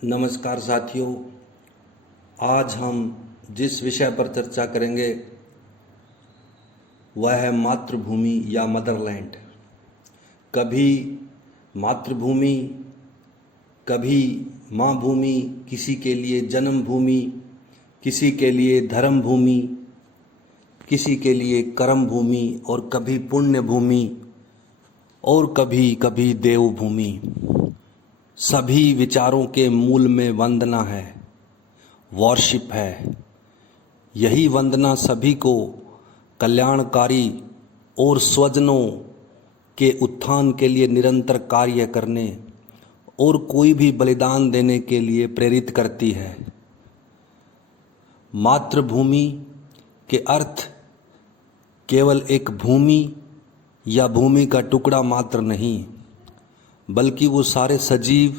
नमस्कार साथियों, आज हम जिस विषय पर चर्चा करेंगे वह है मातृभूमि या मदरलैंड। कभी मातृभूमि, कभी माँ भूमि, किसी के लिए जन्म भूमि, किसी के लिए धर्म भूमि, किसी के लिए कर्म भूमि और कभी पुण्य भूमि और कभी कभी देवभूमि। सभी विचारों के मूल में वंदना है, वॉरशिप है। यही वंदना सभी को कल्याणकारी और स्वजनों के उत्थान के लिए निरंतर कार्य करने और कोई भी बलिदान देने के लिए प्रेरित करती है। मातृभूमि के अर्थ केवल एक भूमि या भूमि का टुकड़ा मात्र नहीं, बल्कि वो सारे सजीव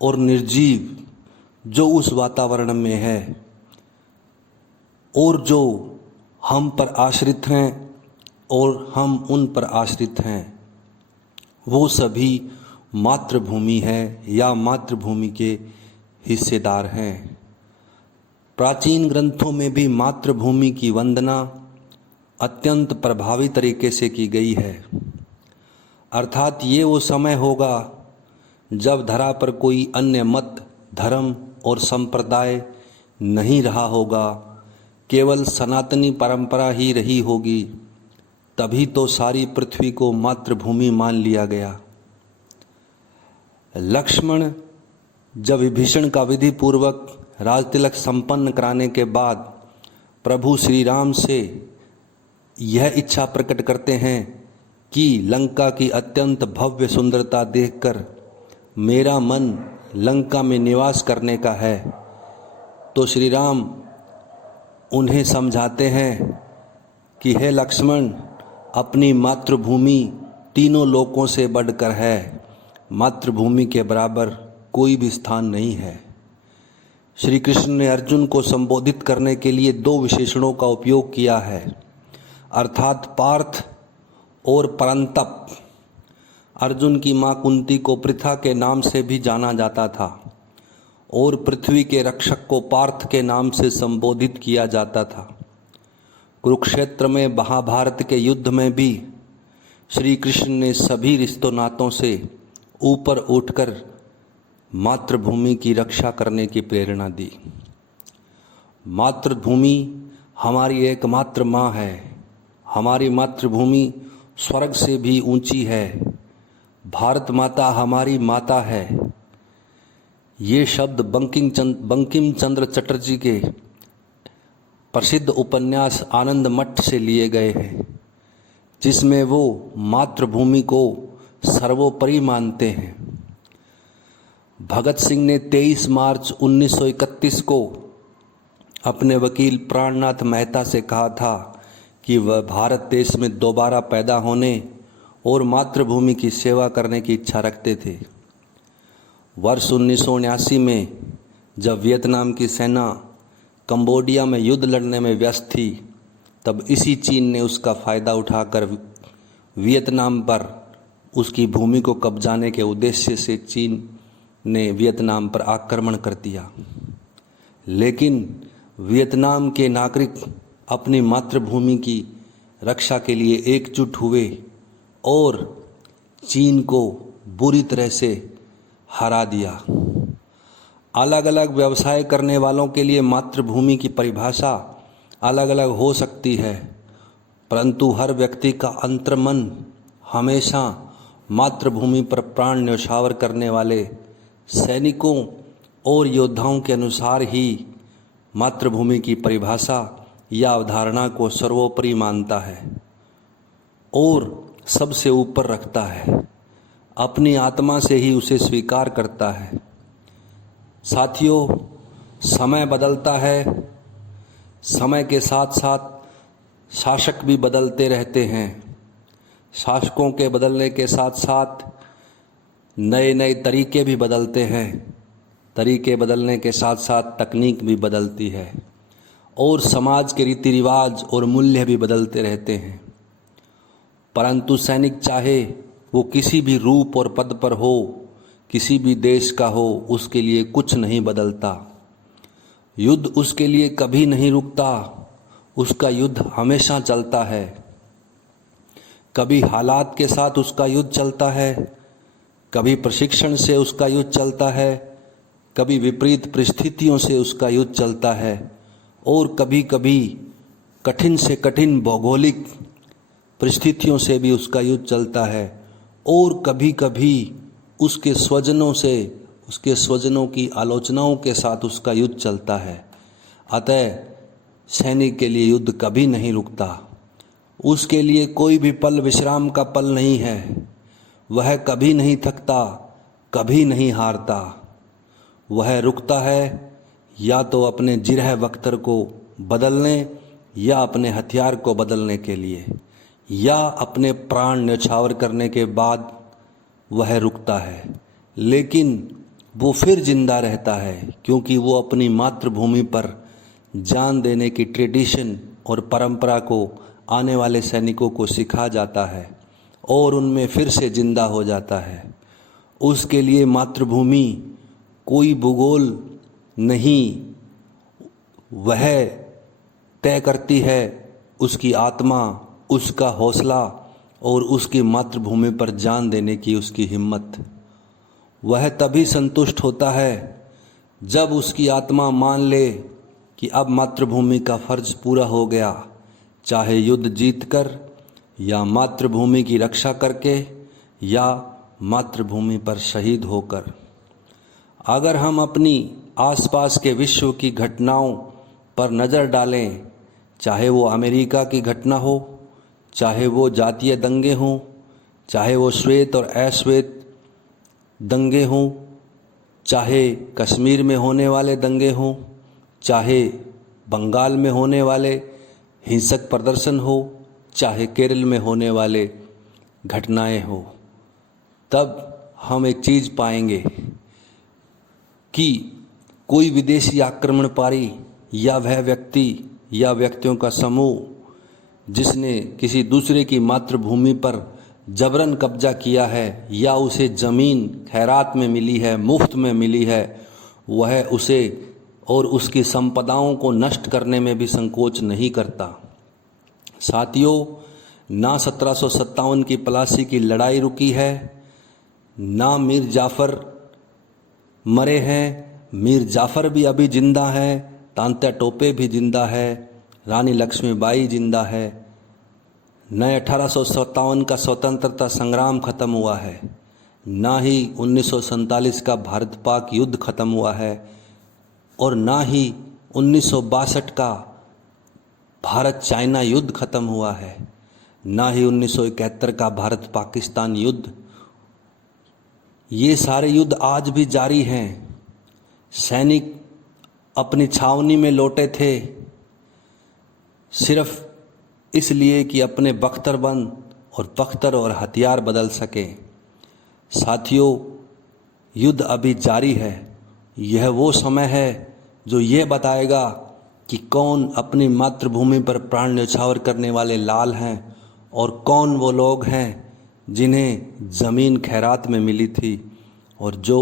और निर्जीव जो उस वातावरण में है और जो हम पर आश्रित हैं और हम उन पर आश्रित हैं, वो सभी मातृभूमि है या मातृभूमि के हिस्सेदार हैं। प्राचीन ग्रंथों में भी मातृभूमि की वंदना अत्यंत प्रभावी तरीके से की गई है। अर्थात ये वो समय होगा जब धरा पर कोई अन्य मत, धर्म और संप्रदाय नहीं रहा होगा, केवल सनातनी परंपरा ही रही होगी। तभी तो सारी पृथ्वी को मातृभूमि मान लिया गया। लक्ष्मण जब विभीषण का विधि पूर्वक राजतिलक संपन्न कराने के बाद प्रभु श्री राम से यह इच्छा प्रकट करते हैं कि लंका की अत्यंत भव्य सुंदरता देखकर मेरा मन लंका में निवास करने का है, तो श्री राम उन्हें समझाते हैं कि हे लक्ष्मण, अपनी मातृभूमि तीनों लोकों से बढ़कर है। मातृभूमि के बराबर कोई भी स्थान नहीं है। श्री कृष्ण ने अर्जुन को संबोधित करने के लिए दो विशेषणों का उपयोग किया है, अर्थात पार्थ और परंतप। अर्जुन की मां कुंती को पृथा के नाम से भी जाना जाता था और पृथ्वी के रक्षक को पार्थ के नाम से संबोधित किया जाता था। कुरुक्षेत्र में महाभारत के युद्ध में भी श्री कृष्ण ने सभी रिश्तों नातों से ऊपर उठकर मातृभूमि की रक्षा करने की प्रेरणा दी। मातृभूमि हमारी एकमात्र माँ है। हमारी मातृभूमि स्वर्ग से भी ऊंची है। भारत माता हमारी माता है। ये शब्द बंकिम चंद्र चटर्जी के प्रसिद्ध उपन्यास आनंद मठ से लिए गए हैं, जिसमें वो मातृभूमि को सर्वोपरि मानते हैं। भगत सिंह ने 23 मार्च 1931 को अपने वकील प्राणनाथ मेहता से कहा था कि वह भारत देश में दोबारा पैदा होने और मातृभूमि की सेवा करने की इच्छा रखते थे। वर्ष 1979 में जब वियतनाम की सेना कंबोडिया में युद्ध लड़ने में व्यस्त थी, तब इसी चीन ने उसका फ़ायदा उठाकर वियतनाम पर उसकी भूमि को कब्जाने के उद्देश्य से चीन ने वियतनाम पर आक्रमण कर दिया। लेकिन वियतनाम के नागरिक अपनी मातृभूमि की रक्षा के लिए एकजुट हुए और चीन को बुरी तरह से हरा दिया। अलग अलग व्यवसाय करने वालों के लिए मातृभूमि की परिभाषा अलग अलग हो सकती है, परंतु हर व्यक्ति का अंतर्मन हमेशा मातृभूमि पर प्राण न्यौछावर करने वाले सैनिकों और योद्धाओं के अनुसार ही मातृभूमि की परिभाषा या अवधारणा को सर्वोपरि मानता है और सबसे ऊपर रखता है। अपनी आत्मा से ही उसे स्वीकार करता है। साथियों, समय बदलता है। समय के साथ साथ शासक भी बदलते रहते हैं। शासकों के बदलने के साथ साथ नए नए तरीके भी बदलते हैं। तरीके बदलने के साथ साथ तकनीक भी बदलती है और समाज के रीति रिवाज और मूल्य भी बदलते रहते हैं। परंतु सैनिक चाहे वो किसी भी रूप और पद पर हो, किसी भी देश का हो, उसके लिए कुछ नहीं बदलता। युद्ध उसके लिए कभी नहीं रुकता, उसका युद्ध हमेशा चलता है। कभी हालात के साथ उसका युद्ध चलता है, कभी प्रशिक्षण से उसका युद्ध चलता है, कभी विपरीत परिस्थितियों से उसका युद्ध चलता है, और कभी कभी कठिन से कठिन भौगोलिक परिस्थितियों से भी उसका युद्ध चलता है, और कभी कभी उसके स्वजनों की आलोचनाओं के साथ उसका युद्ध चलता है। अतः सैनिक के लिए युद्ध कभी नहीं रुकता, उसके लिए कोई भी पल विश्राम का पल नहीं है। वह कभी नहीं थकता, कभी नहीं हारता। वह रुकता है या तो अपने जिरह बख्तर को बदलने, या अपने हथियार को बदलने के लिए, या अपने प्राण न्यौछावर करने के बाद वह रुकता है। लेकिन वो फिर जिंदा रहता है, क्योंकि वो अपनी मातृभूमि पर जान देने की ट्रेडिशन और परंपरा को आने वाले सैनिकों को सिखा जाता है, और उनमें फिर से जिंदा हो जाता है। उसके लिए मातृभूमि कोई भूगोल नहीं, वह तय करती है उसकी आत्मा, उसका हौसला और उसकी मातृभूमि पर जान देने की उसकी हिम्मत। वह तभी संतुष्ट होता है जब उसकी आत्मा मान ले कि अब मातृभूमि का फर्ज पूरा हो गया, चाहे युद्ध जीतकर, या मातृभूमि की रक्षा करके, या मातृभूमि पर शहीद होकर। अगर हम अपनी आसपास के विश्व की घटनाओं पर नज़र डालें, चाहे वो अमेरिका की घटना हो, चाहे वो जातीय दंगे हों, चाहे वो श्वेत और अश्वेत दंगे हों, चाहे कश्मीर में होने वाले दंगे हों, चाहे बंगाल में होने वाले हिंसक प्रदर्शन हो, चाहे केरल में होने वाले घटनाएं हो, तब हम एक चीज़ पाएंगे कि कोई विदेशी आक्रमणकारी या वह व्यक्ति या व्यक्तियों का समूह जिसने किसी दूसरे की मातृभूमि पर जबरन कब्जा किया है, या उसे ज़मीन खैरात में मिली है, मुफ्त में मिली है, वह उसे और उसकी संपदाओं को नष्ट करने में भी संकोच नहीं करता। साथियों, ना 1757 की प्लासी की लड़ाई रुकी है, ना मीर जाफ़र मरे हैं, मीर जाफ़र भी अभी जिंदा है, तांत्या टोपे भी जिंदा है, रानी लक्ष्मीबाई जिंदा है, न 1857 का स्वतंत्रता संग्राम खत्म हुआ है, ना ही 1947 का भारत पाक युद्ध खत्म हुआ है, और ना ही 1962 का भारत चाइना युद्ध खत्म हुआ है, ना ही 1971 का भारत पाकिस्तान युद्ध। ये सारे युद्ध आज भी जारी हैं। सैनिक अपनी छावनी में लौटे थे सिर्फ इसलिए कि अपने बख्तर और हथियार बदल सके। साथियों, युद्ध अभी जारी है। यह वो समय है जो ये बताएगा कि कौन अपनी मातृभूमि पर प्राण न्यौछावर करने वाले लाल हैं, और कौन वो लोग हैं जिन्हें ज़मीन खैरात में मिली थी, और जो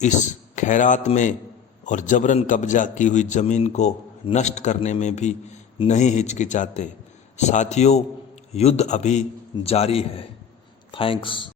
इस खैरात में और जबरन कब्जा की हुई ज़मीन को नष्ट करने में भी नहीं हिचकिचाते। साथियों, युद्ध अभी जारी है। थैंक्स।